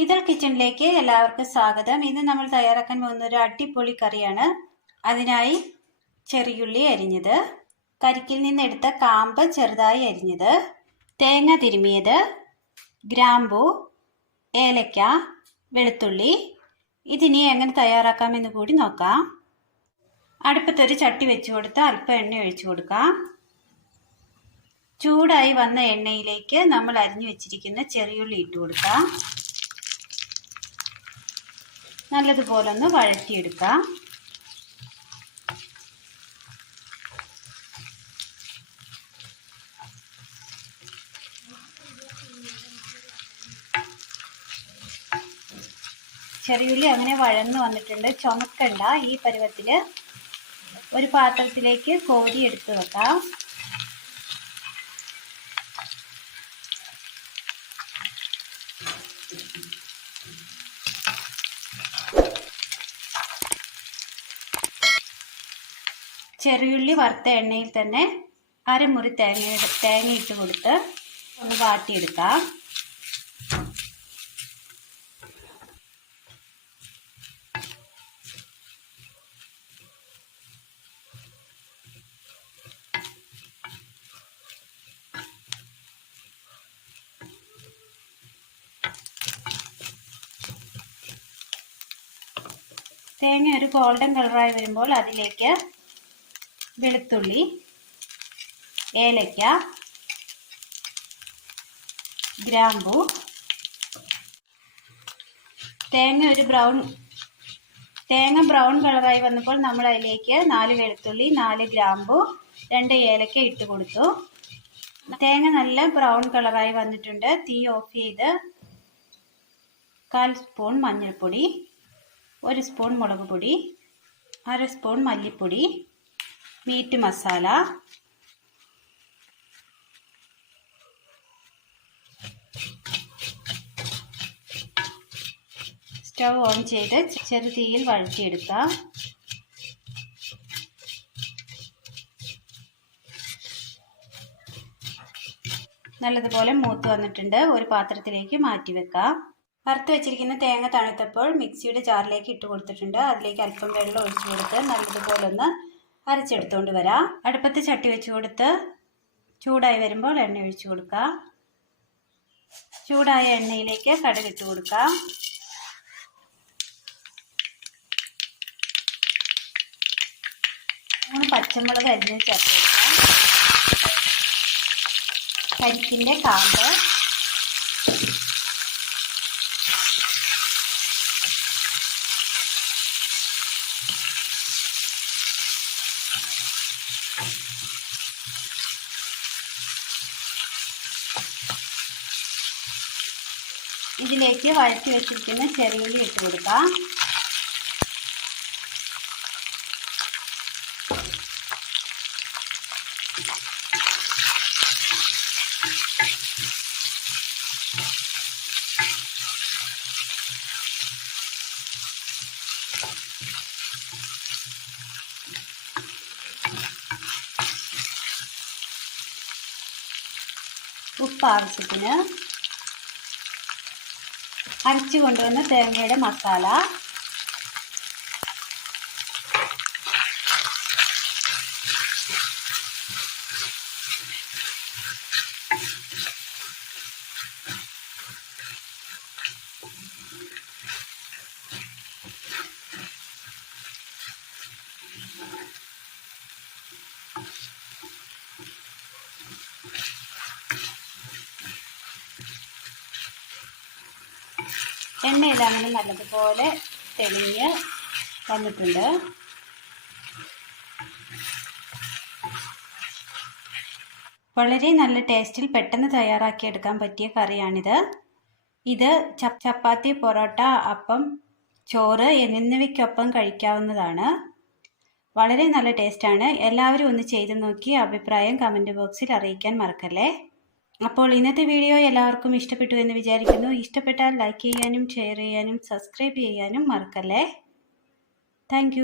Ethyl കിച്ചണിലേക്ക് എല്ലാവർക്കും സ്വാഗതം. ഇന്ന് നമ്മൾ തയ്യാറാക്കാൻ പോകുന്ന ഒരു അടിപൊളി കറിയാണ് അതിനായി ചെറിയുള്ളി അരിഞ്ഞത് കരിക്കിൽ നിന്നെടുത്ത കാമ്പ് ചെറുതായി അരിഞ്ഞത് തേങ്ങ തിരുമിയത് ഗ്രാമ്പു ഏലക്ക വെളുത്തുള്ളി. ഇതിനി എങ്ങനെ തയ്യാറാക്കാമെന്ന് കൂടി നോക്കാം. അടുപ്പത്തൊരു ചട്ടി വെച്ചു കൊടുത്ത് അല്പം എണ്ണ ഒഴിച്ചു കൊടുക്കാം. ചൂടായി വന്ന എണ്ണയിലേക്ക് നമ്മൾ അരിഞ്ഞു വെച്ചിരിക്കുന്ന ചെറിയുള്ളി ഇട്ട് കൊടുക്കാം. നല്ലതുപോലെ ഒന്ന് വഴറ്റിയെടുക്കാം. ചെറിയുള്ളി അങ്ങനെ വഴന്ന് വന്നിട്ടുണ്ട്. ചുമക്കണ്ട ഈ പരുവത്തിൽ ഒരു പാത്രത്തിലേക്ക് കോരി എടുത്ത് വെക്കാം. ചെറിയുള്ളി വറുത്ത എണ്ണയിൽ തന്നെ അരമുറി തേങ്ങ തേങ്ങ ഇട്ട് കൊടുത്ത് ഒന്ന് വാട്ടിയെടുക്കാം. തേങ്ങ ഒരു ഗോൾഡൻ കളറായി വരുമ്പോൾ അതിലേക്ക് വെളുത്തുള്ളി ഏലക്ക ഗ്രാമ്പു. തേങ്ങ ഒരു ബ്രൗൺ തേങ്ങ ബ്രൗൺ കളറായി വന്നപ്പോൾ നമ്മൾ അതിലേക്ക് നാല് വെളുത്തുള്ളി നാല് ഗ്രാമ്പു രണ്ട് ഏലക്ക ഇട്ട് കൊടുത്തു. തേങ്ങ നല്ല ബ്രൗൺ കളറായി വന്നിട്ടുണ്ട്. തീ ഓഫ് ചെയ്ത് കാൽ സ്പൂൺ മഞ്ഞൾപ്പൊടി ഒരു സ്പൂൺ മുളക് പൊടി അര സ്പൂൺ മല്ലിപ്പൊടി മീറ്റ് മസാല. സ്റ്റവ് ഓൺ ചെയ്ത് ചെറുതീയിൽ വഴറ്റിയെടുക്കാം. നല്ലതുപോലെ മൂത്ത് വന്നിട്ടുണ്ട്. ഒരു പാത്രത്തിലേക്ക് മാറ്റി വെക്കാം. വറുത്ത് വെച്ചിരിക്കുന്ന തേങ്ങ തണുത്തപ്പോൾ മിക്സിയുടെ ജാറിലേക്ക് ഇട്ട് കൊടുത്തിട്ടുണ്ട്. അതിലേക്ക് അല്പം വെള്ളം ഒഴിച്ചു കൊടുത്ത് നല്ലതുപോലെ ഒന്ന് അരച്ചെടുത്തുകൊണ്ട് വരാം. അടുപ്പത്ത് ചട്ടി വെച്ച് കൊടുത്ത് ചൂടായി വരുമ്പോൾ എണ്ണ ഒഴിച്ചു കൊടുക്കാം. ചൂടായ എണ്ണയിലേക്ക് കടുകിട്ട് കൊടുക്കാം. മൂന്ന് പച്ചമുളക് അരിഞ്ഞ് ചേർത്ത് കൊടുക്കാം. കരിക്കിന്റെ കാമ്പ്. ഇതിലേക്ക് വഴറ്റി വെച്ചിരിക്കുന്ന ചെറിയുള്ളി ഇട്ട് കൊടുക്കാം. ഉപ്പ് ആവശ്യത്തിന് അരച്ചു കൊണ്ടുവന്ന തേങ്ങയുടെ മസാല. എണ്ണയിലങ്ങനെ നല്ലതുപോലെ തെളിഞ്ഞ് വന്നിട്ടുണ്ട്. വളരെ നല്ല ടേസ്റ്റിൽ പെട്ടെന്ന് തയ്യാറാക്കിയെടുക്കാൻ പറ്റിയ കറിയാണിത്. ഇത് ചപ്പാത്തി പൊറോട്ട അപ്പം ചോറ് എന്നിവയ്ക്കൊപ്പം കഴിക്കാവുന്നതാണ്. വളരെ നല്ല ടേസ്റ്റാണ് എല്ലാവരും ഒന്ന് ചെയ്തു നോക്കി അഭിപ്രായം കമന്റ് ബോക്സിൽ അറിയിക്കാൻ മറക്കല്ലേ? അപ്പോൾ ഇന്നത്തെ വീഡിയോ എല്ലാവർക്കും ഇഷ്ടപ്പെട്ടു എന്ന് വിചാരിക്കുന്നു. ഇഷ്ടപ്പെട്ടാൽ ലൈക്ക് ചെയ്യാനും ഷെയർ ചെയ്യാനും സബ്സ്ക്രൈബ് ചെയ്യാനും മറക്കല്ലേ? താങ്ക്